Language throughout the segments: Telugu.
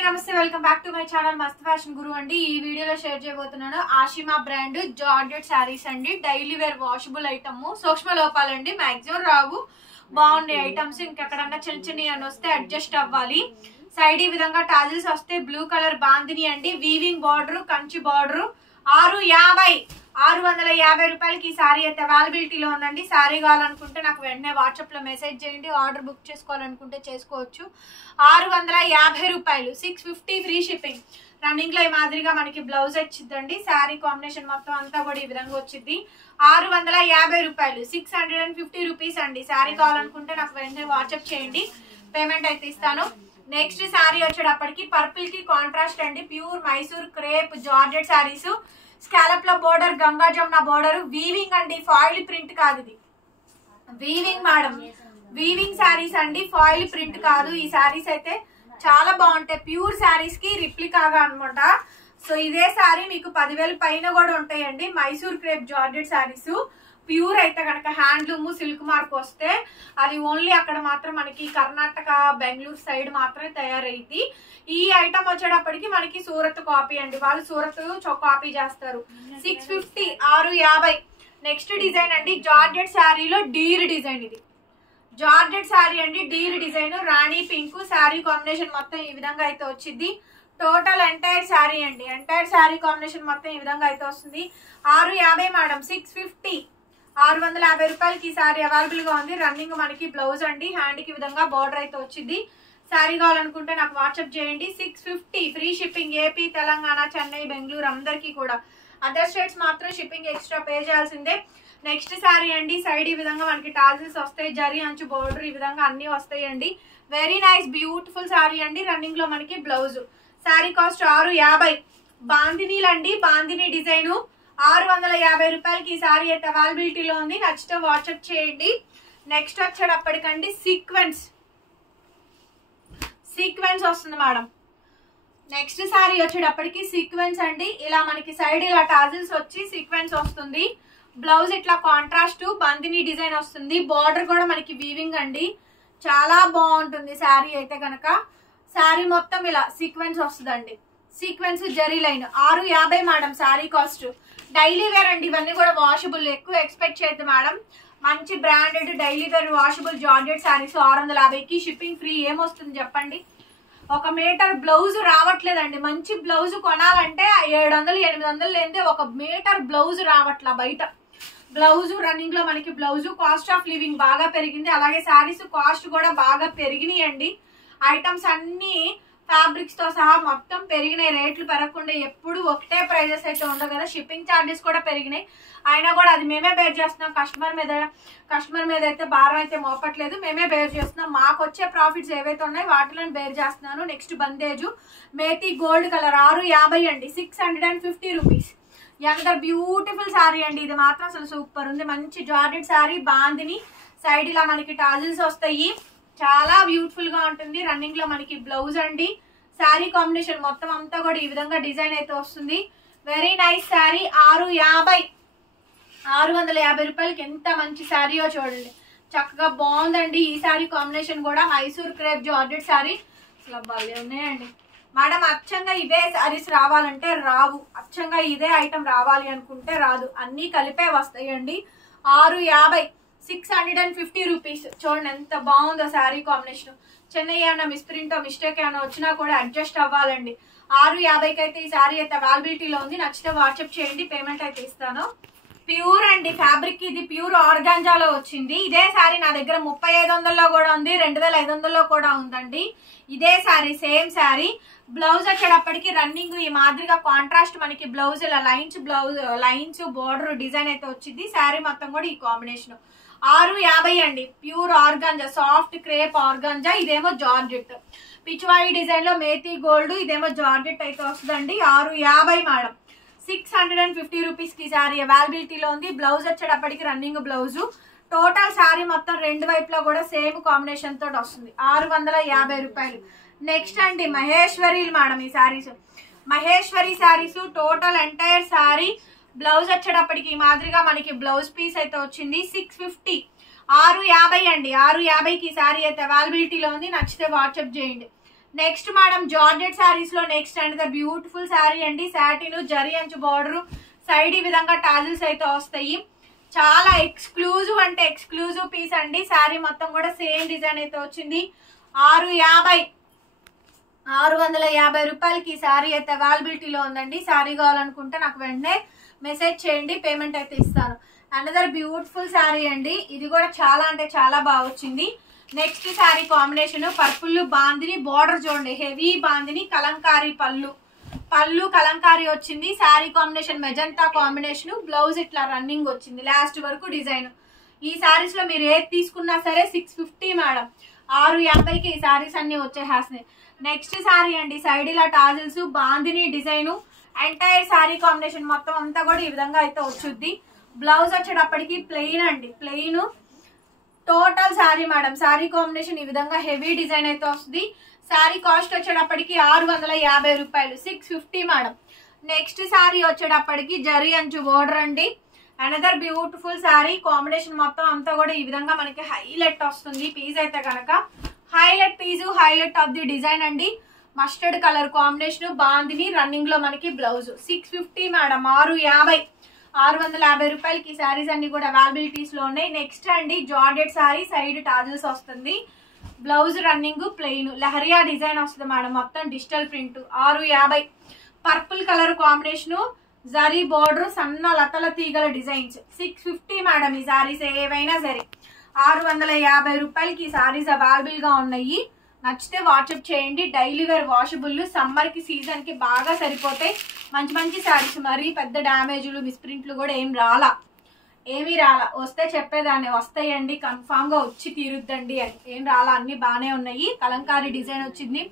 అందరికీ నమస్తే welcome back to my channel మస్త్ ఫ్యాషన్ గురు అండి. ఈ వీడియోలో షేర్ చేయబోతున్నాను ఆషిమా బ్రాండ్ జార్జెట్ శారీస్ అండి. డైలీ వేర్ వాషబుల్ ఐటమ్, సూక్ష్మ లోపాలండి, మాక్సిమం రావు, బాగున్నాయి ఐటమ్స్. ఇంకెక్కడన్నా చిన్న చిన్న అని వస్తే అడ్జస్ట్ అవ్వాలి. సైడ్ ఈ విధంగా టాజిల్స్ వస్తే బ్లూ కలర్ బాందిని అండి, వీవింగ్ బార్డర్, కంచి బార్డర్. 650 రూపాయలకి ఈ సారీ అయితే అవైలబిలిటీలో ఉందండి. సారీ కావాలనుకుంటే నాకు వెంటనే వాట్సాప్ లో మెసేజ్ చేయండి. ఆర్డర్ బుక్ చేసుకోవాలనుకుంటే చేసుకోవచ్చు. 650 రూపాయలు, 650 ఫ్రీ షిప్పింగ్. రన్నింగ్ లో ఈ మాదిరిగా మనకి బ్లౌజ్ వచ్చిందండి. శారీ కాంబినేషన్ మొత్తం అంతా కూడా ఈ విధంగా వచ్చింది. 650 రూపాయలు, 650 రూపీస్ అండి. శారీ కావాలనుకుంటే నాకు వెంటనే వాట్సాప్ చేయండి, పేమెంట్ అయితే ఇస్తాను. నెక్స్ట్ శారీ వచ్చేటప్పటికి పర్పుల్ కి కాంట్రాస్ట్ అండి, pure Mysore crepe georgette saris. Scallop లో border, Ganga Jamuna border, weaving అండి, ఫాయిల్ ప్రింట్ కాదు, ఇది వీవింగ్ మేడం, వీవింగ్ శారీస్ అండి, ఫాయిల్ ప్రింట్ కాదు. ఈ శారీస్ అయితే చాలా బాగుంటాయి, ప్యూర్ శారీస్ కి రిప్లికాగా అనమాట. సో ఇదే శారీ మీకు 10,000 పైన కూడా ఉంటాయండి. Mysore crepe georgette saris pure అయితే కనుక హ్యాండ్లూమ్ సిల్క్ మార్క్ వస్తే అది ఓన్లీ అక్కడ మాత్రం మనకి కర్ణాటక బెంగళూరు సైడ్ మాత్రమే తయారైంది. ఈ ఐటమ్ వచ్చేటప్పటికి మనకి సూరత్ కాపీ అండి, వాళ్ళు సూరత్ కాపీ చేస్తారు. 650, 650. నెక్స్ట్ డిజైన్ అండి, జార్జెట్ శారీలో డీర్ డిజైన్. ఇది జార్జెట్ శారీ అండి, డీర్ డిజైన్, రాణి పింక్. శారీ కాంబినేషన్ మొత్తం ఈ విధంగా అయితే వచ్చింది. టోటల్ ఎంటైర్ శారీ అండి, ఎంటైర్ శారీ కాంబినేషన్ మొత్తం ఈ విధంగా అయితే వస్తుంది. 650 మేడం, 650, 650 రూపాయలకి ఈ శారీ అవైలబుల్ గా ఉంది. రన్నింగ్ మనకి బ్లౌజ్ అండి, హ్యాండ్ కి విధంగా బార్డర్ అయితే వచ్చింది. శారీ కావాలనుకుంటే నాకు వాట్సాప్ చేయండి. 650 free shipping. AP, Telangana, Chennai, Bengaluru అందరికీ కూడా. అదర్ స్టేట్స్ మాత్రం షిప్పింగ్ ఎక్స్ట్రా పే చేయాల్సిందే. నెక్స్ట్ శారీ అండి, సైడ్ ఈ విధంగా మనకి టాజిల్స్ వస్తాయి, జరీ అంచు బోర్డర్ ఈ విధంగా అన్ని వస్తాయండి. వెరీ నైస్ బ్యూటిఫుల్ శారీ అండి. రన్నింగ్ లో మనకి బ్లౌజ్. శారీ కాస్ట్ 650. బాందినీలు అండి, బాందిని డిజైన్. 650 రూపాయలకి ఈ శారీ అయితే అవైలబిలిటీలో ఉంది. నచ్చితే వాట్సాప్ చేయండి. నెక్స్ట్ వచ్చేటప్పటికండి సీక్వెన్స్ వస్తుంది మేడం. నెక్స్ట్ శారీ వచ్చేటప్పటికి సీక్వెన్స్ అండి, ఇలా మనకి సైడ్ ఇలా టాజిల్స్ వచ్చి సీక్వెన్స్ వస్తుంది. బ్లౌజ్ ఇట్లా కాంట్రాస్ట్ బందిని డిజైన్ వస్తుంది. బార్డర్ కూడా మనకి వీవింగ్ అండి, చాలా బాగుంటుంది శారీ అయితే కనుక. శారీ మొత్తం ఇలా సీక్వెన్స్ వస్తుందండి, sequence zari line. 650 madam sari cost. Daily wear అండి, ఇవన్నీ కూడా వాషబుల్. ఎక్కువ ఎక్స్పెక్ట్ చేయద్దు మేడం. మంచి branded daily wear washable georgette saris 650కి షిప్పింగ్ ఫ్రీ. ఏమొస్తుంది చెప్పండి? 1 మీటర్ బ్లౌజ్ రావట్లేదండి. మంచి బ్లౌజ్ కొనాలంటే 700, 800 లేదే 1 మీటర్ బ్లౌజ్ రావట్లా బయట. బ్లౌజ్ రన్నింగ్ లో మనకి బ్లౌజ్. కాస్ట్ ఆఫ్ లివింగ్ బాగా పెరిగింది, అలాగే శారీస్ కాస్ట్ కూడా బాగా పెరిగినాయి అండి. ఐటమ్స్ అన్ని ఫ్యాబ్రిక్స్ తో సహా మొత్తం పెరిగినాయి. రేట్లు పెరగకుండా ఎప్పుడు ఒకటే ప్రైజెస్ అయితే ఉండవు కదా. షిప్పింగ్ ఛార్జెస్ కూడా పెరిగినాయి, అయినా కూడా అది మేమే బేర్ చేస్తున్నాం. కస్టమర్ మీద అయితే భారం అయితే మోపట్లేదు, మేమే బేర్ చేస్తున్నాం. మాకు వచ్చే ప్రాఫిట్స్ ఏవైతే ఉన్నాయో వాటిలో బేర్ చేస్తున్నాను. నెక్స్ట్ బందేజు మేతి గోల్డ్ కలర్ 650 అండి, 650 రూపీస్. యందర్ బ్యూటిఫుల్ శారీ అండి, ఇది మాత్రం అసలు సూపర్ ఉంది. మంచి జార్జెట్ శారీ, బాందిని. సైడ్ ఇలా మనకి టాజిల్స్ వస్తాయి, చాలా బ్యూటిఫుల్ గా ఉంటుంది. రన్నింగ్ లో మనకి బ్లౌజ్ అండి. శారీ కాంబినేషన్ మొత్తం అంతా కూడా ఈ విధంగా డిజైన్ అయితే వస్తుంది. Very nice sari. 650 రూపాయలకి ఎంత మంచి శారీయో చూడండి, చక్కగా బాగుందండి. ఈ శారీ కాంబినేషన్ కూడా మైసూర్ క్రేప్ జార్జెట్ శారీ అసలు భలే ఉన్నాయండి మేడం. అచ్చంగా ఇదే శారీస్ రావాలంటే రావు, అచ్చంగా ఇదే ఐటమ్ రావాలి అనుకుంటే రాదు, అన్ని కలిపే వస్తాయండి. 650, 650 రూపీస్. చూడండి ఎంత బాగుందో శారీ కాంబినేషన్. చెన్నై ఏమన్నా మిస్ప్రింట్ మిస్టేక్ ఏమైనా వచ్చినా కూడా అడ్జస్ట్ అవ్వాలండి. 650కి అయితే ఈ శారీ అయితే అవైలబిలిటీలో ఉంది. నచ్చితే వాట్సాప్ చేయండి, పేమెంట్ అయితే ఇస్తాను. ప్యూర్ అండి ఫ్యాబ్రిక్, ఇది ప్యూర్ ఆర్గాంజాలో వచ్చింది. ఇదే శారీ నా దగ్గర 3500లో కూడా ఉంది, 2500లో కూడా ఉందండి. ఇదే శారీ, సేమ్ శారీ. బ్లౌజ్ వచ్చేటప్పటికి రన్నింగ్ ఈ మాదిరిగా కాంట్రాస్ట్ మనకి బ్లౌజ్ ఇలా లైన్స్ బోర్డర్ డిజైన్ అయితే వచ్చింది. శారీ మొత్తం కూడా ఈ కాంబినేషన్. 650 అండి, pure organza, soft crepe organza. ఇదేమో జార్జెట్ పిచ్వాయి డిజైన్ లో మేతి గోల్డ్, ఇదేమో జార్జెట్ అయితే వస్తుందండి. 650 మేడం, 650 రూపీస్ కి శారీ అవైలబిలిటీలో ఉంది. బ్లౌజ్ వచ్చేటప్పటికి రన్నింగ్ బ్లౌజ్. టోటల్ శారీ మొత్తం రెండు వైపులా కూడా సేమ్ కాంబినేషన్ తోటి వస్తుంది. 650 రూపాయలు. నెక్స్ట్ అండి మహేశ్వరీలు మేడం, ఈ saris Maheshwari saris. Total entire sari blouse వచ్చేటప్పటికి ఈ మాదిరిగా మనకి బ్లౌజ్ పీస్ అయితే వచ్చింది. 650, 650 అండి. 650కి శారీ అయితే అవైలబిలిటీలో ఉంది. నచ్చితే వాట్సాప్ చేయండి. నెక్స్ట్ మేడం జార్జెట్ శారీస్ లో నెక్స్ట్ అండ్ బ్యూటిఫుల్ శారీ అండి. సాటిన్ జరీ అంచు బార్డర్, సైడ్ ఈ విధంగా టాజిల్స్ అయితే వస్తాయి. చాలా ఎక్స్క్లూజివ్ అంటే ఎక్స్క్లూజివ్ పీస్ అండి. శారీ మొత్తం కూడా సేమ్ డిజైన్ అయితే వచ్చింది. 650 రూపాయలకి శారీ అయితే అవైలబిలిటీలో ఉందండి. శారీ కావాలనుకుంటే నాకు వెంటనే మెసేజ్ చేయండి, పేమెంట్ అయితే ఇస్తాను. అనదర్ బ్యూటిఫుల్ శారీ అండి. ఇది కూడా చాలా అంటే చాలా బాగా వచ్చింది. Next sari combination purple bandhani border చూడండి, హెవీ బాందిని కలంకారీ పళ్ళు కలంకారీ వచ్చింది. Sari combination magenta combination, blouse ఇట్లా రన్నింగ్ వచ్చింది లాస్ట్ వరకు డిజైన్. ఈ శారీస్ లో మీరు ఏది తీసుకున్నా సరే 650 మేడం. 650కి ఈ శారీస్ అన్ని వచ్చేసేస్తున్నాయి. నెక్స్ట్ శారీ అండి, సైడ్ ఇలా tassels bandhani design, entire sari combination మొత్తం అంతా కూడా ఈ విధంగా అయితే వచ్చుద్ది. బ్లౌజ్ వచ్చేటప్పటికి ప్లెయిన్ అండి, plain total sari madam. Sari combination ఈ విధంగా హెవీ డిజైన్ అయితే వస్తుంది. శారీ కాస్ట్ వచ్చేటప్పటికి 650 రూపాయలు, 650 మేడం. నెక్స్ట్ శారీ వచ్చేటప్పటికి జరీ అంచు బోర్డర్ అండి. అనదర్ బ్యూటిఫుల్ శారీ కాంబినేషన్ మొత్తం అంతా కూడా ఈ విధంగా మనకి హైలైట్ వస్తుంది. పీస్ అయితే కనుక highlight piece, highlight of the design అండి. Mustard colour combination bandhani running లో మనకి బ్లౌజ్ 650 మేడం. 650 రూపాయలకి శారీస్ అన్ని కూడా అవైలబిలిటీస్ లో ఉన్నాయి. నెక్స్ట్ అండి జార్జెట్ శారీ, సైడ్ టాజిల్స్ వస్తుంది, blouse running plain leheriya design వస్తుంది మేడం. మొత్తం digital print 650. Purple colour combination, zari border, సన్న లతల తీగల డిజైన్స్ 650 మేడం. ఈ శారీస్ ఏవైనా సరే 650 రూపాయలకి ఈ శారీస్ అవైలబుల్ గా ఉన్నాయి. నచ్చితే వాట్సాప్ చేయండి. డైలీ వేర్ వాషబుల్, సమ్మర్ కి సీజన్ కి బాగా సరిపోతాయి. మంచి మంచి శారీస్, మరీ పెద్ద డ్యామేజ్లు మిస్ప్రింట్లు కూడా ఏమీ రాలా. వస్తే చెప్పేదాన్ని, వస్తాయండి కన్ఫామ్ గా వచ్చి తీరుద్దండి అని. ఏం రాలా, అన్ని బాగానే ఉన్నాయి. కలంకారీ డిజైన్ వచ్చింది.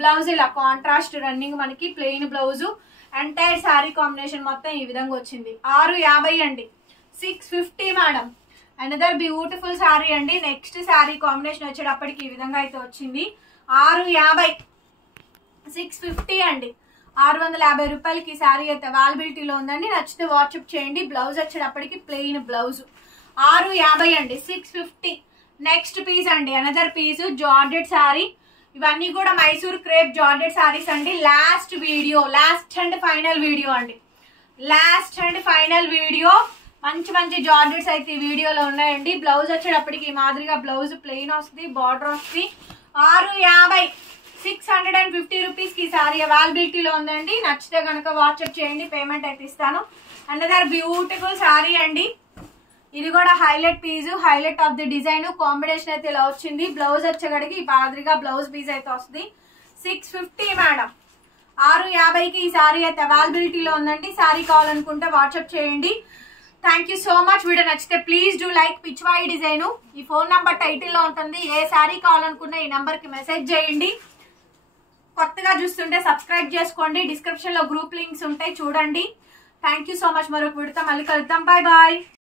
బ్లౌజ్ ఇలా కాంట్రాస్ట్ రన్నింగ్ మనకి plain blouse. Entire sari combination మొత్తం ఈ విధంగా వచ్చింది. 650 అండి, 650 మేడం. అనదర్ బ్యూటిఫుల్ శారీ అండి. నెక్స్ట్ శారీ కాంబినేషన్ వచ్చేటప్పటికి ఈ విధంగా అయితే వచ్చింది. 650, 650 అండి. 650 రూపాయలకి ఈ శారీ అయితే అవైలబిలిటీలో ఉందండి. నచ్చితే వాట్సాప్ చేయండి. బ్లౌజ్ వచ్చేటప్పటికి ప్లెయిన్ బ్లౌజ్ 650 అండి, 650. నెక్స్ట్ పీస్ అండి, అనదర్ పీస్ జార్జెట్ శారీ. ఇవన్నీ కూడా మైసూర్ క్రేప్ జార్జెట్ శారీస్ అండి. లాస్ట్ అండ్ ఫైనల్ వీడియో అండి. Last and final video. మంచి మంచి జార్జెట్స్ అయితే ఈ వీడియోలో ఉన్నాయండి. బ్లౌజ్ వచ్చేటప్పటికి ఈ మాదిరిగా బ్లౌజ్ ప్లెయిన్ వస్తుంది, బార్డర్ వస్తుంది. 650, 650 రూపీస్కి ఈ శారీ అవైలబిలిటీలో ఉందండి. నచ్చితే కనుక వాట్సాప్ చేయండి, పేమెంట్ అయితే ఇస్తాను. అనదర్ బ్యూటిఫుల్ శారీ అండి. ఇది కూడా highlight piece, highlight of the design combination అయితే ఇలా వచ్చింది. బ్లౌజ్ వచ్చేగడికి ఈ మాదిరిగా బ్లౌజ్ పీస్ అయితే వస్తుంది. 650 మేడం. 650కి ఈ శారీ అయితే అవైలబిలిటీలో ఉందండి. శారీ కావాలనుకుంటే వాట్సాప్ చేయండి. Thank you so much. Video నచ్చితే please do like pichwai design. ఈ ఫోన్ నంబర్ టైటిల్లో ఉంటుంది. ఏ శారీ కావాలనుకున్నా ఈ నంబర్కి మెసేజ్ చేయండి. కొత్తగా చూస్తుంటే సబ్స్క్రైబ్ చేసుకోండి. డిస్క్రిప్షన్లో గ్రూప్ లింక్స్ ఉంటాయి, చూడండి. Thank you so much. మరొక వీడియోతో మళ్ళీ కలుద్దాం. Bye bye.